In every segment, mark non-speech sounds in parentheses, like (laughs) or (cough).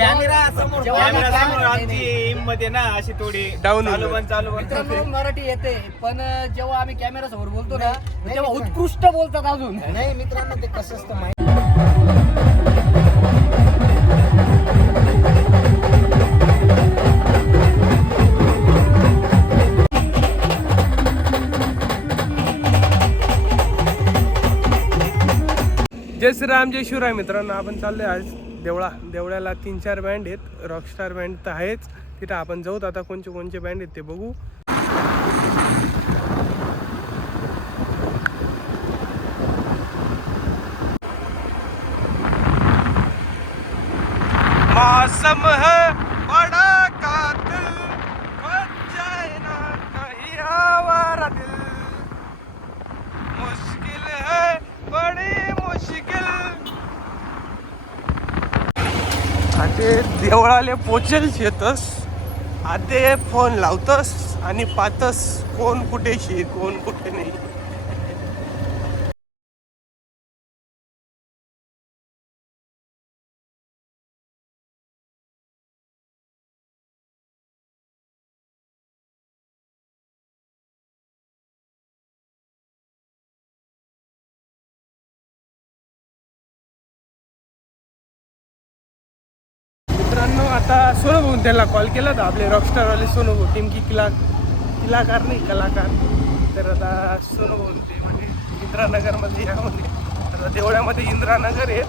Camera समोर camera समोर आमची हिंमत आहे ना अशी थोडी. Down चालू बंद चालू मित्रांनो मराठी येते पण जेव्हा आम्ही कॅमेरा समोर बोलतो ना तेव्हा उत्कृष्ट बोलतात अजून. नाही मित्रांनो ते कसं असतं माहिती जय श्रीराम जय शिवराय मित्रांनो आपण चाललोय आज. देवळा देवळ्याला तीन चार बँड आहेत. रॉकस्टार बँड तर आहेच. तिथं आपण जाऊत आता कोणचे कोणचे बँड आहेत ते बघू. मौसम है बड़ा कातिल बच जाए ना कहीं आवारा दिल मुश्किल है बड़ी मुश्किल आते देवळाले पोचेल शेतस. आते फोन लावतस आणि पाहतस कोण कुठे शे कोण कुठे नाही. सोनू भाऊ त्यांना कॉल केला होता आपले रॉकस्टारवाले सोनू भाऊ टिमकी किला किलाकार नाही कलाकार. तर आता सोनू भाऊ ते म्हणजे इंद्रानगरमध्ये यामध्ये आता देवळ्यामध्ये इंद्रानगर आहे.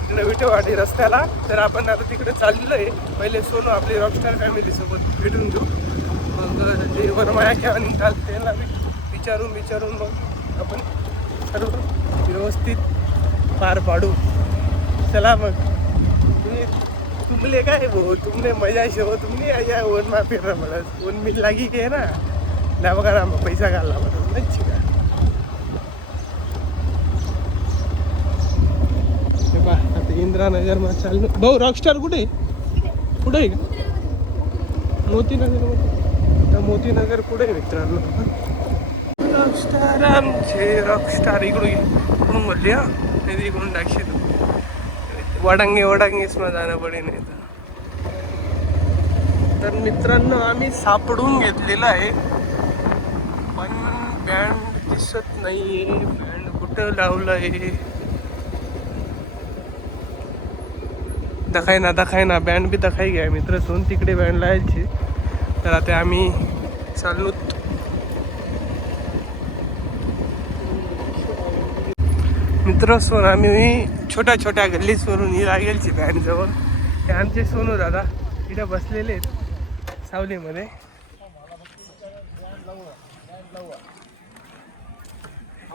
तिकडे विठेवाडी रस्त्याला. तर आपण आता तिकडे चाललेलो आहे. पहिले सोनू आपली रॉकस्टार फॅमिलीसोबत भेटून घेऊ. मग ते वरमाया किंवा निघाल त्यांना विचारून विचारून मग आपण सर्व व्यवस्थित पार पाडू. चला मग. तुम्ही तुमले काय भाऊ? तुमने मजा से हो तुमने आया वन मा फिर मला. वन मी लागी के ना? ना बघा ना मग पैसा घालला मला नच्ची का आता इंद्रानगर मा चाललो. भाऊ रॉकस्टार कुठे? कुठे आहे का? मोतीनगर आता मोतीनगर कुठे आहे मित्रांनो? रॉकस्टार आमचे रॉकस्टार इकडून. इकडून बोलले हा. इकडून टाकशी तू. वडांगे वडांगेच जाणं पडे नाही तर. तर मित्रांनो आम्ही सापडून घेतलेलं आहे. पण बँड दिसत नाहीये. बँड कुठं लावलंय? दखाय ना दखाय ना बँड बी दखाई घ्या मित्र. सोन तिकडे बँड लावायची तर आता आम्ही चालू मित्र सोन आम्ही छोट्या छोट्या गल्लीसवरून ही लागेलची बँड जवळ. ते आमचे सोनू दादा इथे बसलेले आहेत सावलीमध्ये.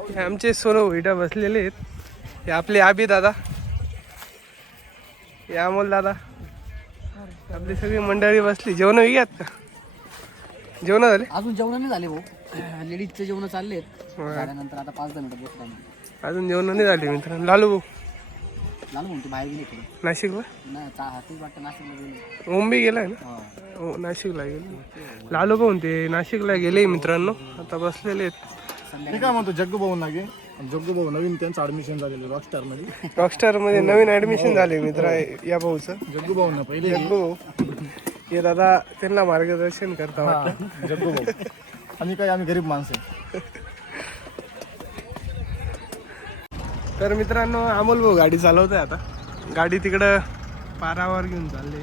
हे आमचे सोनू इथं बसलेले आहेत. हे आपले आबी दादा. हे अमोल दादा. आपली सगळी मंडळी बसली. जेवण घ्यात का जेवण झाले? अजून जेवण नाही झाले भाऊ. लेडीजचे जेवण चाललेत झाल्यानंतर आता पाच दहा मिनिटं अजून जेवण नाही झाले मित्रांनो. लालू भाऊ. लालू म्हणतो बाहेर गेले ते नाशिकला? नाही चा हातीच वाटतं नाशिकला गेले. मुंबई गेलाय ना? हा. हो नाशिकला गेले. लालू भाऊ ते नाशिकला गेले मित्रांनो. आता बसलेले आहेत. मी काय म्हणतो जग्गू भाऊ लागे जग्गू भाऊ नवीन त्यांचं ऍडमिशन झालेलं रॉकस्टारमध्ये रॉकस्टारमध्ये नवीन ऍडमिशन झाले मित्र या भाऊचं. जग्गू भाऊ ना पहिले. जग्गू भाऊ. हे दादा त्यांना मार्गदर्शन करता वाटतं. जग्गू भाऊ. आम्ही काय आम्ही गरीब माणसं आहे. तर मित्रांनो अमोल भाऊ गाडी चालवतोय आता. गाडी तिकडं पारावर घेऊन चालले.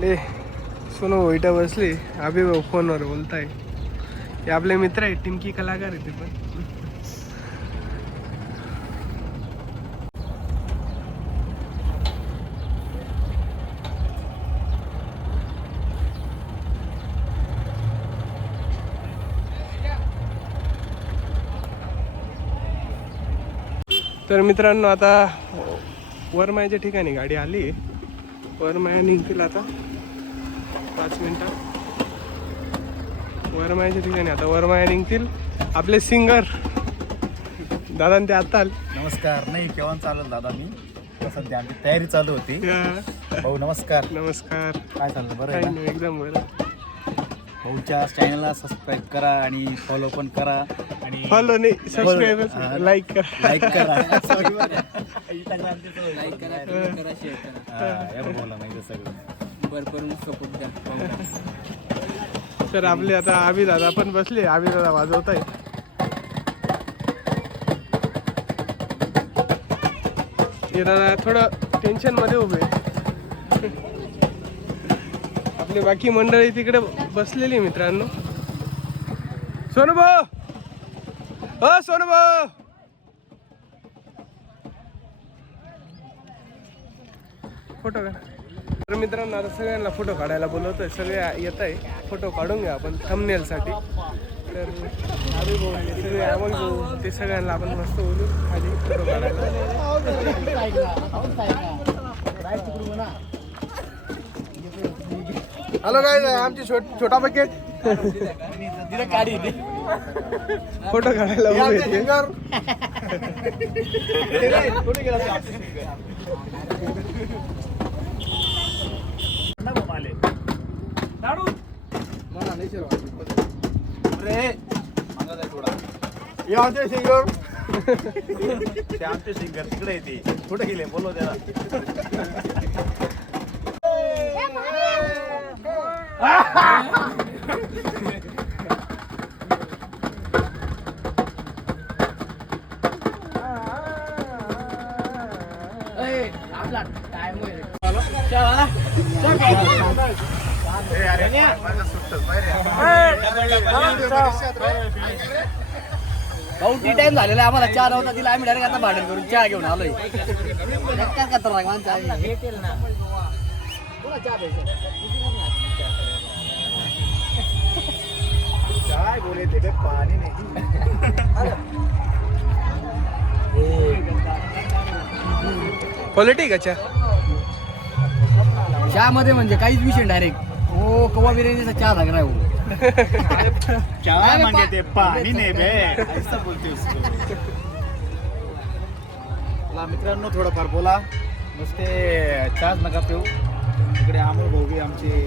ले सोनो इटा बसली. अभि भाऊ फोनवर बोलताय. हे आपले मित्र आहेत टिमकी कलाकार आहे ते पण. तर मित्रांनो आता वरमायाच्या ठिकाणी गाडी आली वरमाया निघतील आता पाच मिनटात वरमायाच्या ठिकाणी आता वरमाया निघतील. आपले सिंगर दादा ते आता आले. नमस्कार. नाही केव्हा चालेल दादा मी? सध्या आमची तयारी चालू होती. भाऊ नमस्कार. नमस्कार. काय चाललं? बरं एकदम बरं. भाऊच्या चॅनलला सबस्क्राईब करा आणि फॉलो पण करा. फॉलो नाही सबस्क्राईब लाईक करा. लाईक करा. (laughs) लाईक करा comment करा शेअर करा. हा, एवढं बोला नाही तर सगळं. भरभरून सपोर्ट द्या. तर आपले आता आबी दादा पण बसले आबी दादा वाजवत आहे हे दादा थोडं टेन्शनमध्ये उभे आपली बाकी मंडळी तिकडे बसलेली मित्रांनो. सोनू भाऊ हो सोनू भाऊ. फोटो का तर मित्रांनो आता सगळ्यांना फोटो काढायला बोलवतोय. सगळे येत आहे फोटो काढून घ्या आपण थंबनेलसाठी तर आम्ही भाऊ सगळे अमोल भाऊ ते सगळ्यांना आपण मस्त बोलू. खाली फोटो काढायला. हॅलो काय आमची छोट छोटा बकेट फोटो काढायला उभे आहेत ते. ते आमचे सिंगर तिकडे येते कुठे गेले बोलव त्याला आपला भाऊ टी टाइम झालेला आम्हाला. चार होता तिला आम्ही डायरेक्ट आता भांडण करून चहा घेऊन आलोय. काय खतरनाक माणसं आहे. काय बोले ते पाणी नाही क्वालिटी का चहा? चहामध्ये म्हणजे काहीच विषय डायरेक्ट हो कवा बिर्याणीचा चहा लागला हो? (laughs) चहा म्हणजे ते पाणी नाही बे. ऐसा बोलते उसको. चला मित्रांनो थोडंफार बोला. नुसते चहाच नका पिऊ. इकडे अमोल भाऊ बी आमचे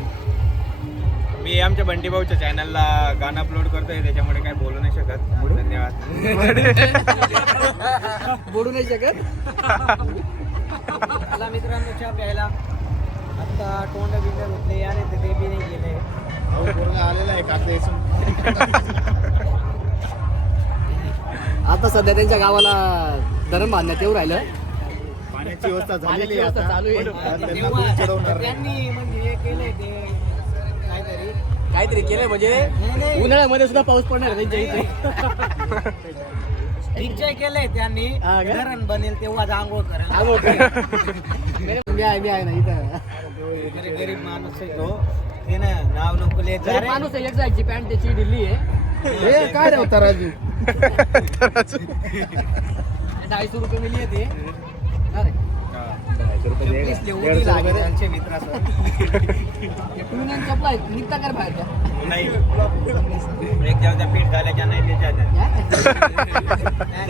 मी आमच्या बंटी भाऊच्या चॅनलला गाणं अपलोड करतोय त्याच्यामुळे काय बोलू नाही शकत. धन्यवाद. (laughs) बोलू नाही शकत? (laughs) मला मित्रांनो चहा प्यायला. आता तोंड बिंड धुतले यार ते बी नाही गेले आलेला आहे कागद. आता सध्या त्यांच्या गावाला धरण बांधण्यात येऊ राहिलं पाण्याची व्यवस्था झालेली आहे आता चालू आहे. त्यांना चढवणार म्हणजे हे केलंय ते काहीतरी काहीतरी केलंय म्हणजे नाही. उन्हाळ्यामध्ये सुद्धा पाऊस पडणार आहे त्यांच्या इथे (laughs) निश्चय केलंय त्यांनी हा का? धरण बनेल तेव्हा आंघोळ करायला आंघोळ करा. (laughs) मी आहे मी आहे ना इथं गरीब माणूस आहे तो. ते ना नाव नको लिहित जा गरीब रे. माणूस आहे, एक जायची पॅन्ट त्याची ढिल्ली आहे. हे काय रे तराजू? (laughs) ढाईशे रुपये मिली आहे ते अरे प्लीज लिहू दे. लागे त्यांचे चपला निघता कर बाहेर त्या. नाही. एक जाऊ द्या पीठ झाल्याच्या नाही त्याच्या ए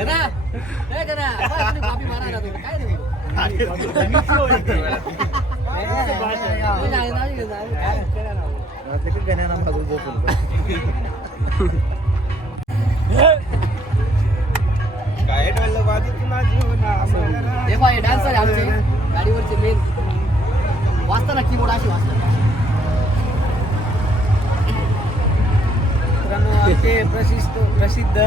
बस मारा ना. काय रे? (laughs) काय डोलं बाजूची माझी होणार. हे डान्सर आमचे गाडीवरचे मेन वाचताना कीबोर्ड अशी वाचतात प्रसिद्ध प्रसिद्ध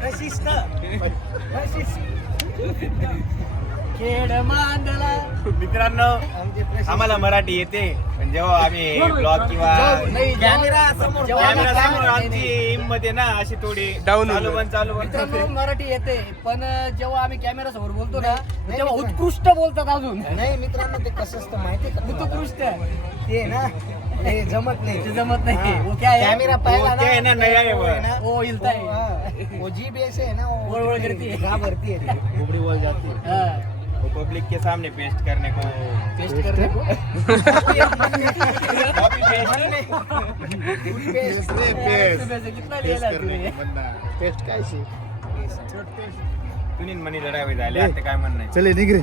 प्रसिद्ध प्रसिद्ध. खेड मांडला. मित्रांनो आम्हाला मराठी येते. पण जेव्हा आम्ही ब्लॉग किंवा कॅमेरा समोर जेव्हा आम्ही कॅमेरा काय- समोर नाही, आमची नाही. हिंमत आहे ना अशी थोडी. Down चालू होऊन पण चालू पण. मित्रांनो मराठी येते. पण जेव्हा आम्ही कॅमेरा समोर बोलतो ना तेव्हा. उत्कृष्ट बोलतात अजून. नाही मित्रांनो ते कसं असतं का तुम्हाला? उत्कृष्ट. ते ना ते जमत नाही. ते जमत नाही. वो क्या है कॅमेरा पाहिला क्या है ना, नया है वो. ना. वो हिलता है. वो, हाँ, वो जीभ ऐसे है ना वो वळ-वळ करती है. घाबरती है उबड़ी बोल जाती. है हाँ, वो पब्लिक के सामने पेस्ट करने को। पेस्ट करने को? Copy paste paste. वैसे कितना पेस्ट काय शी तुनीन मनी लढाई झाली आता काय म्हणणं? चले निघ. रे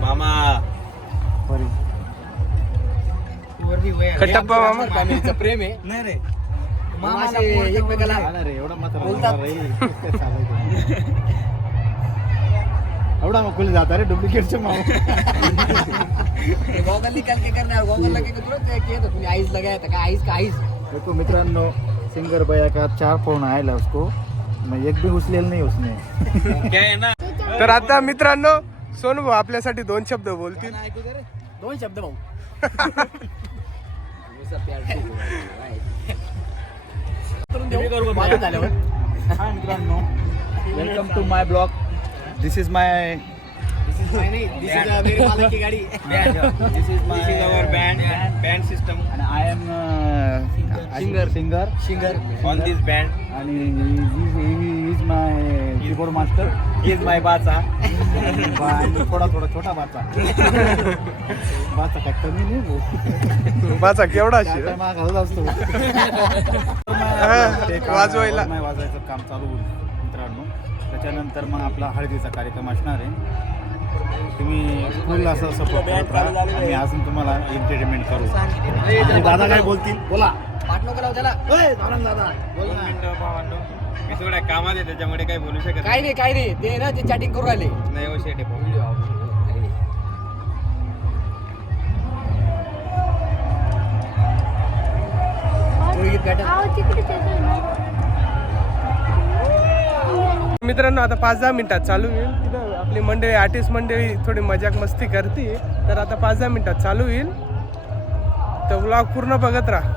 मामा. खट्टप्पा मामा प्रेम आहे. नाही रे. मामा असे एकमेकाला आला रे एवढा मात्र बोलतात. एवढा मग कुल जाता रे डुप्लिकेटचे मामा. गॉगल निकाल के करणार गॉगल लगे के तुरंत एक ये तो तुम्ही आईज लगाया था का आईज का आईज देखो मित्रांनो सिंगर भैया का चार फोन आयला उसको. मैं एक भी उचलेल नहीं उसने. काय तर आता मित्रांनो सोनू भाऊ आपल्यासाठी दोन शब्द बोलतील. दोन शब्द भाऊ. (laughs) (laughs) उतरून देऊ. माझं झाल्यावर. हाय मित्रांनो. Welcome to my blog this is my I am singer singer singer on this band आणि is my keyboard master is my बाचा आणि थोडा थोडा छोटा बाचा बाचा काय कमी नाही भाऊ. बाचा केवढा असतो वाजवायला. वाजवायचं काम चालू होईल मित्रांनो. त्याच्यानंतर मग आपला हळदीचा कार्यक्रम असणार आहे. तुम्ही फुल असं सपोर्ट करत राहा. आणि अजून तुम्हाला एंटरटेनमेंट करू. आणि दादा काय बोलतील? बोला. पाठ नको लावू त्याला दादा. बोल. ना. मी थोड्या कामात आहे त्याच्यामुळे काही बोलू शकत काय नाही काय नाही. ते ना ते चॅटिंग करू राहिले. नाही हो शेटे भाऊ. मित्रांनो आता पाच दहा मिनिटात चालू होईल. तिथं आपली मंडळी आर्टिस्ट मंडळी थोडी मजाक मस्ती करते. तर आता पाच दहा मिनिटात चालू होईल. तर व्लॉग पूर्ण बघत राहा.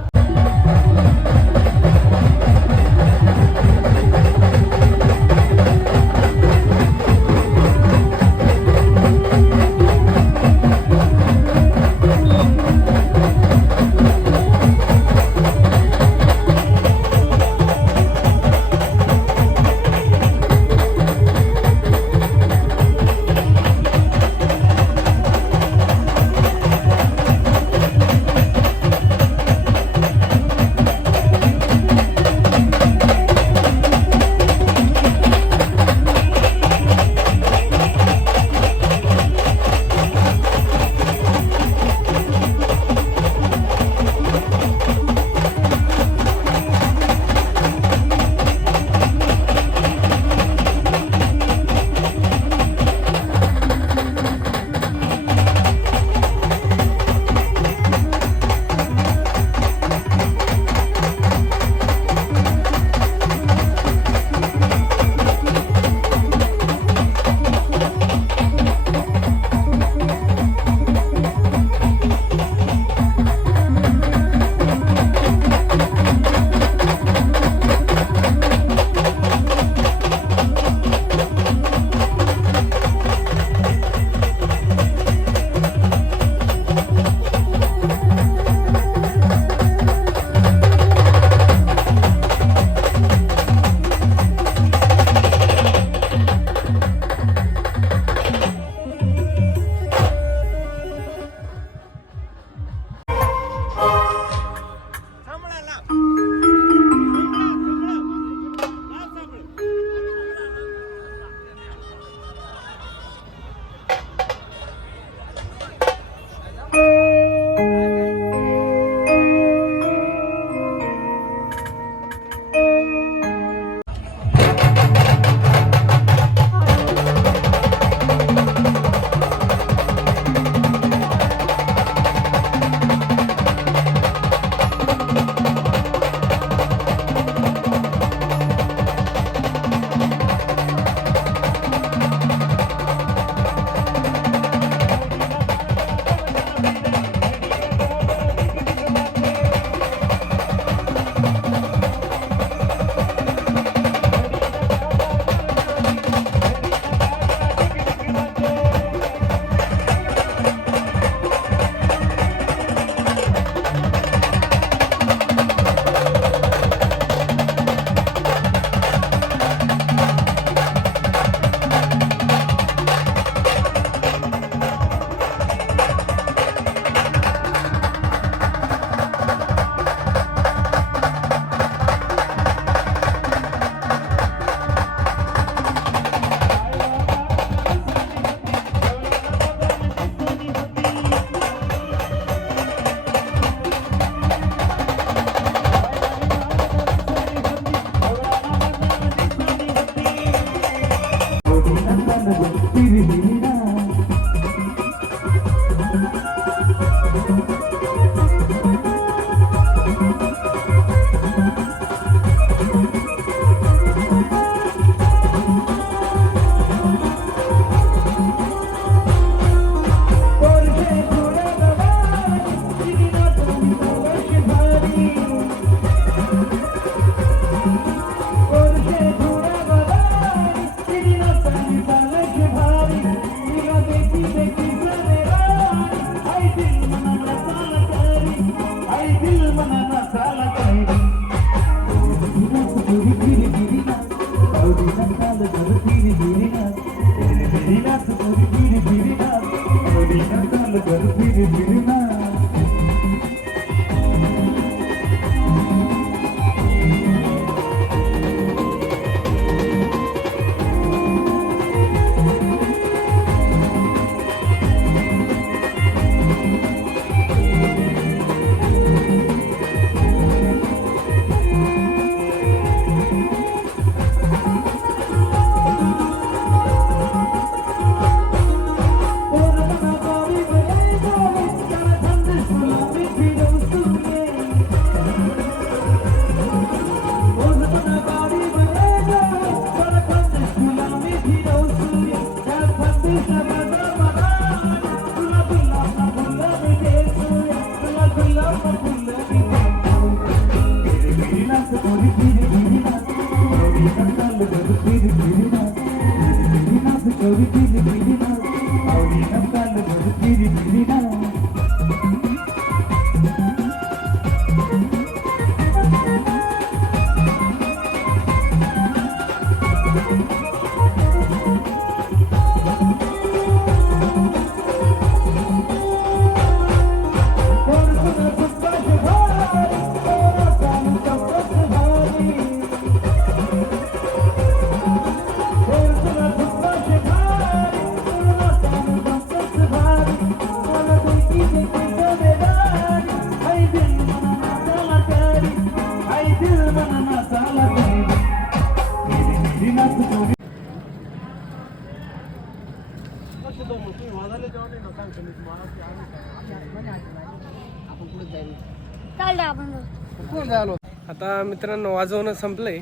मित्रांनो वाजवणं संपलंय.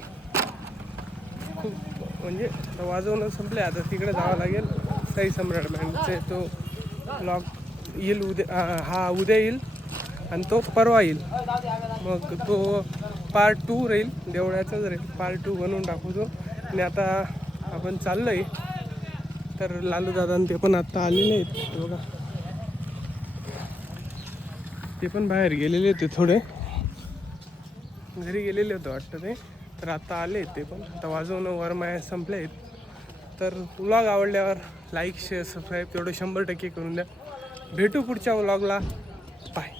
खूप म्हणजे वाजवणं संपलंय. आता तिकडे जावं लागेल. साई सम्राट बँडचे तो ब्लॉग येईल उद्या हा उद्या येईल आणि तो परवा येईल. मग तो पार्ट टू राहील. देवळाचाच राहील. पार्ट टू बनवून टाकू तो. आणि आता आपण चाललो आहे तर लालू दादा ते पण आत्ता आलेले आहेत. बघा. ते पण बाहेर गेलेले होते थोडे. घरी गेलेले होते वाटतं ते. तर आता आले ते पण. आता वाजवणं वर माया संपले आहेत तर व्लॉग आवडल्यावर लाईक शेअर सबस्क्राईब तेवढं शंभर टक्के करून द्या. भेटू पुढच्या व्लॉगला बाय